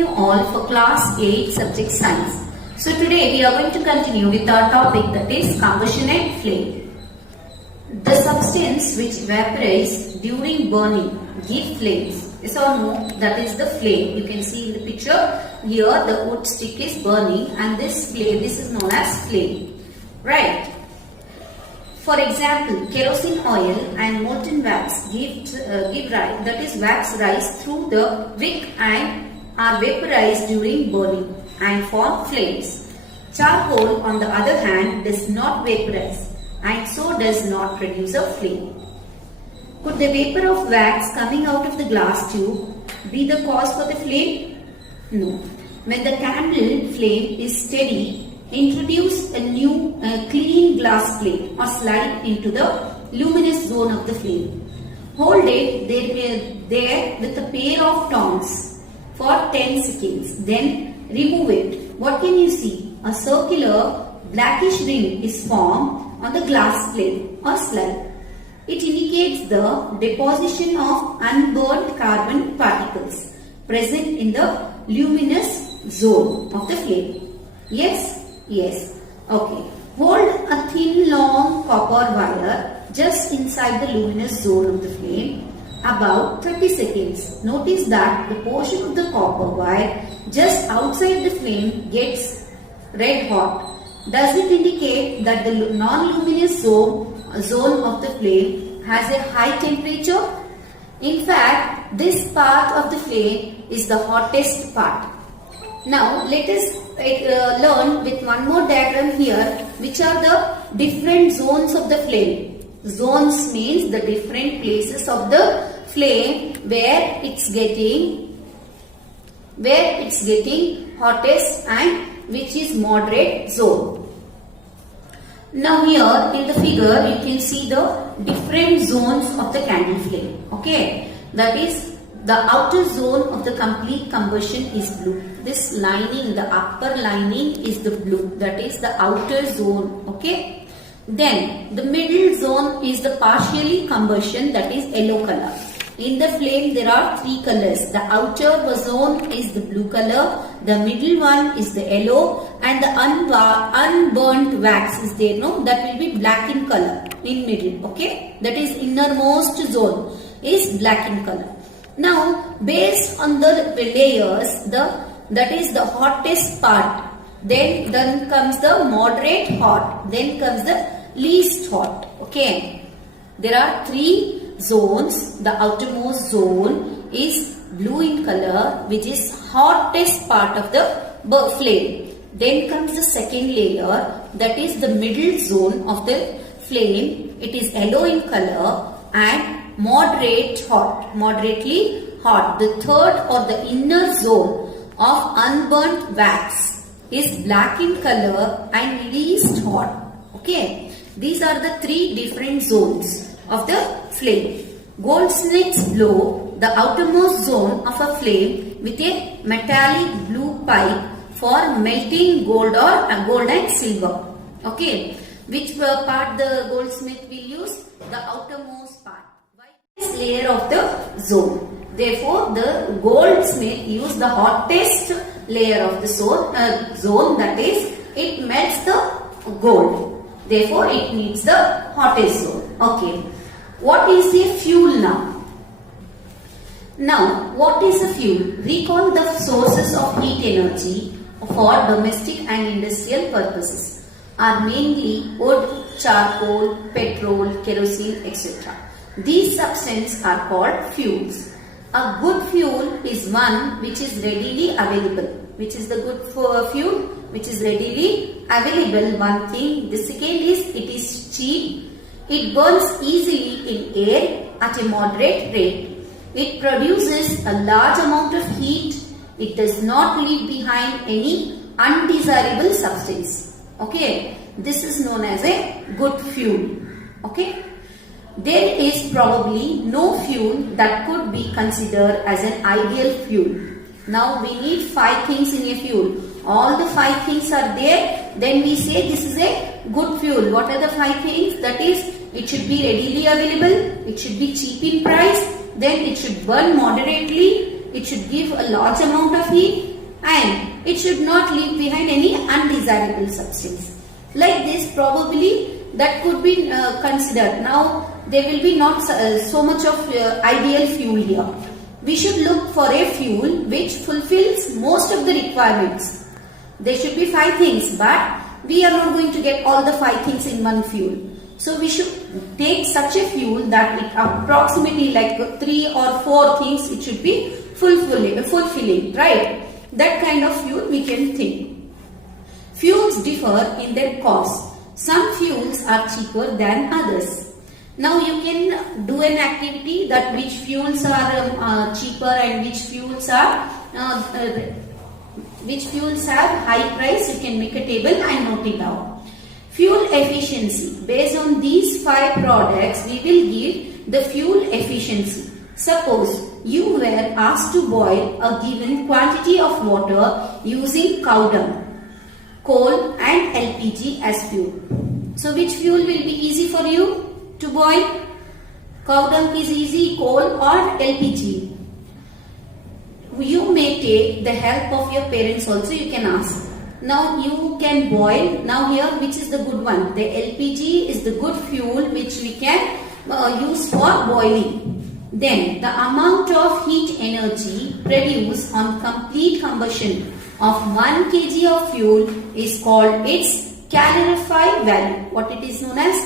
you all for class 8 subject science. So today we are going to continue with our topic, that is combustion and flame. The substance which evaporates during burning give flames. Yes or no? That is the flame. You can see in the picture here the wood stick is burning and this is known as flame. Right? For example, kerosene oil and molten wax give rise, that is wax rise through the wick and are vaporized during burning and form flames. Charcoal, on the other hand, does not vaporize and so does not produce a flame. Could the vapor of wax coming out of the glass tube be the cause for the flame? No. When the candle flame is steady, introduce a new clean glass plate or slide into the luminous zone of the flame. Hold it there with a pair of tongs for 10 seconds. Then remove it. What can you see? A circular blackish ring is formed on the glass plate or slide. It indicates the deposition of unburned carbon particles present in the luminous zone of the flame. Yes? Yes. Okay. Hold a thin long copper wire just inside the luminous zone of the flame about 30 seconds. Notice that the portion of the copper wire just outside the flame gets red hot. Does it indicate that the non-luminous zone of the flame has a high temperature? In fact, this part of the flame is the hottest part. Now, let us learn with one more diagram here, which are the different zones of the flame. Zones means the different places of the flame where it's getting hottest and which is moderate zone. Now here in the figure you can see the different zones of the candle flame. Okay, that is the outer zone of the complete combustion is blue. This lining, the upper lining is the blue, that is the outer zone. Okay, then the middle zone is the partially combustion, that is yellow color. In the flame there are three colors. The outer zone is the blue color, the middle one is the yellow, and the unburnt wax is there, no, that will be black in color in middle. Okay, that is innermost zone is black in color. Now based on the layers, that is the hottest part, then comes the moderate hot, then comes the least hot. Okay, there are three zones. The outermost zone is blue in color, which is hottest part of the flame. Then comes the second layer, that is the middle zone of the flame. It is yellow in color and moderately hot. The third or the inner zone of unburnt wax is black in color and least hot. Okay, these are the three different zones of the flame. Goldsmiths blow the outermost zone of a flame with a metallic blue pipe for melting gold and silver. Okay, which part the goldsmith will use? The outermost part. Whitest layer of the zone. Therefore, the goldsmith use the hottest layer of the zone, that is, it melts the gold. Therefore, it needs the hottest zone. Okay. What is the fuel now? Now, what is a fuel? Recall the sources of heat energy for domestic and industrial purposes are mainly wood, charcoal, petrol, kerosene, etc. These substances are called fuels. A good fuel is one which is readily available. Which is the good fuel? Which is readily available. One thing. The second is it is cheap. It burns easily in air at a moderate rate. It produces a large amount of heat. It does not leave behind any undesirable substance. Okay, this is known as a good fuel. Okay, there is probably no fuel that could be considered as an ideal fuel. Now we need 5 things in a fuel. All the 5 things are there. Then we say this is a good fuel. What are the 5 things? That is, it should be readily available. It should be cheap in price. Then it should burn moderately. it should give a large amount of heat, and it should not leave behind any undesirable substance. Like this, probably that could be considered. Now there will be not so much of ideal fuel here. We should look for a fuel which fulfills most of the requirements. There should be 5 things, but we are not going to get all the 5 things in one fuel. So we should take such a fuel that it approximately like 3 or 4 things it should be fulfilling, right? That kind of fuel we can think. Fuels differ in their cost. Some fuels are cheaper than others. Now you can do an activity that which fuels are cheaper and which fuels have high price. You can make a table and note it down. Fuel efficiency. Based on these 5 products, we will give the fuel efficiency. Suppose you were asked to boil a given quantity of water using cow dung, coal and LPG as fuel. So which fuel will be easy for you to boil? Cow dung is easy, coal or LPG. You may take the help of your parents also, you can ask. Now you can boil. Now here which is the good one? The LPG is the good fuel which we can use for boiling. Then the amount of heat energy produced on complete combustion of 1 kg of fuel is called its calorific value. What it is known as?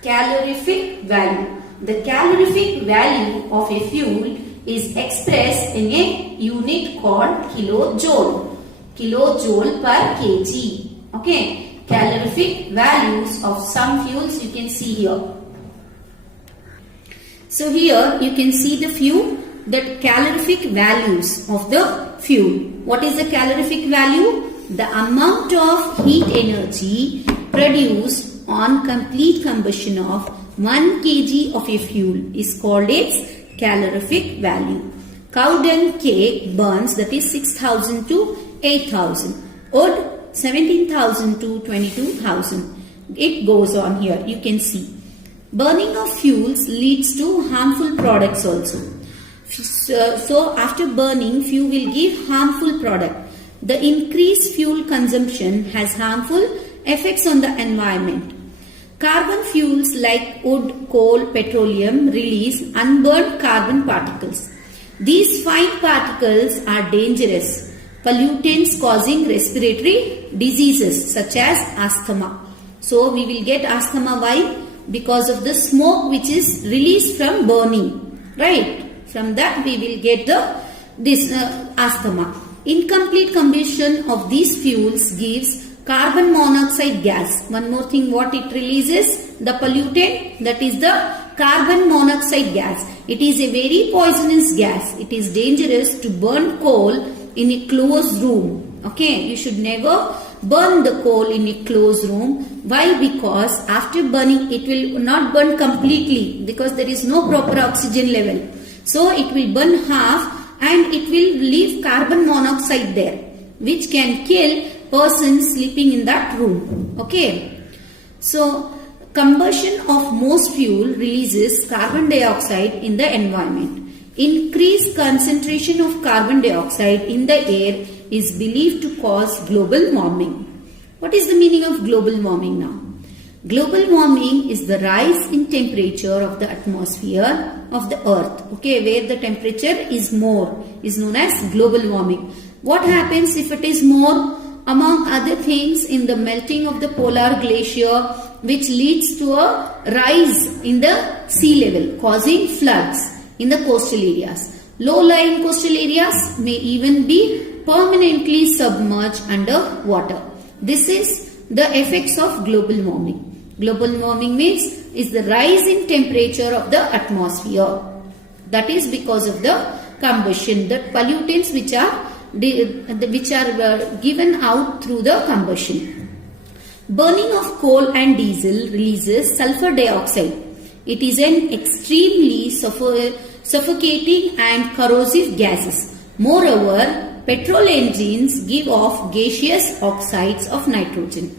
Calorific value. The calorific value of a fuel is expressed in a unit called kilojoule. Kilojoule per kg. Okay. Calorific values of some fuels you can see here. So here you can see the calorific values of the fuel. What is the calorific value? The amount of heat energy produced on complete combustion of 1 kg of a fuel is called its calorific value. Cow dung cake burns, that is 6,000 to 8,000. Wood 17,000 to 22,000. It goes on here. You can see. Burning of fuels leads to harmful products also. So after burning, fuel will give harmful product. The increased fuel consumption has harmful effects on the environment. Carbon fuels like wood, coal, petroleum release unburned carbon particles. These fine particles are dangerous pollutants causing respiratory diseases such as asthma. So we will get asthma. Why? Because of the smoke which is released from burning, right? From that we will get this asthma. Incomplete combustion of these fuels gives carbon monoxide gas. One more thing, what it releases? The pollutant, that is the carbon monoxide gas. It is a very poisonous gas. It is dangerous to burn coal in a closed room. Okay, you should never burn the coal in a closed room. Why? Because after burning it will not burn completely because there is no proper oxygen level. So it will burn half and it will leave carbon monoxide there, which can kill persons sleeping in that room. Okay. So combustion of most fuel releases carbon dioxide in the environment. Increased concentration of carbon dioxide in the air is believed to cause global warming. What is the meaning of global warming now? Global warming is the rise in temperature of the atmosphere of the earth. Okay, where the temperature is more is known as global warming. What happens if it is more? Among other things, in the melting of the polar glacier, which leads to a rise in the sea level, causing floods in the coastal areas. Low-lying coastal areas may even be permanently submerged under water. This is the effects of global warming. Global warming means is the rise in temperature of the atmosphere. That is because of the combustion, the pollutants which are given out through the combustion. Burning of coal and diesel releases sulfur dioxide. It is an extremely suffocating and corrosive gases. Moreover, petrol engines give off gaseous oxides of nitrogen.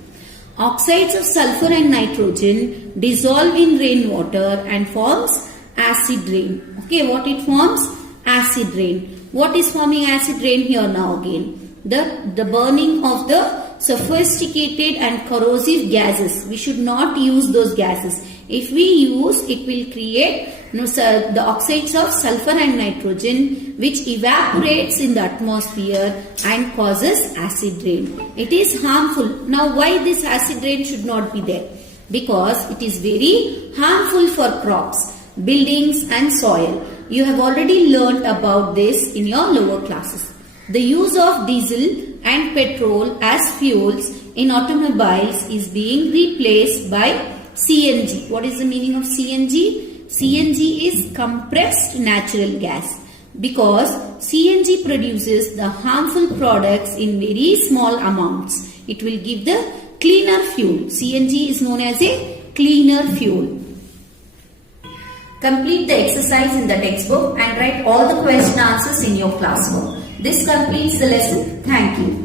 Oxides of sulfur and nitrogen dissolve in rainwater and forms acid rain. Okay, what it forms? Acid rain. What is forming acid rain here now again? The burning of the sophisticated and corrosive gases. We should not use those gases. If we use, it will create the oxides of sulfur and nitrogen, which evaporates in the atmosphere and causes acid rain. It is harmful. Now why this acid rain should not be there? Because it is very harmful for crops, buildings and soil. You have already learnt about this in your lower classes. The use of diesel and petrol as fuels in automobiles is being replaced by CNG. What is the meaning of CNG? CNG is compressed natural gas, because CNG produces the harmful products in very small amounts. It will give the cleaner fuel. CNG is known as a cleaner fuel. Complete the exercise in the textbook and write all the question answers in your classwork. This completes the lesson. Thank you.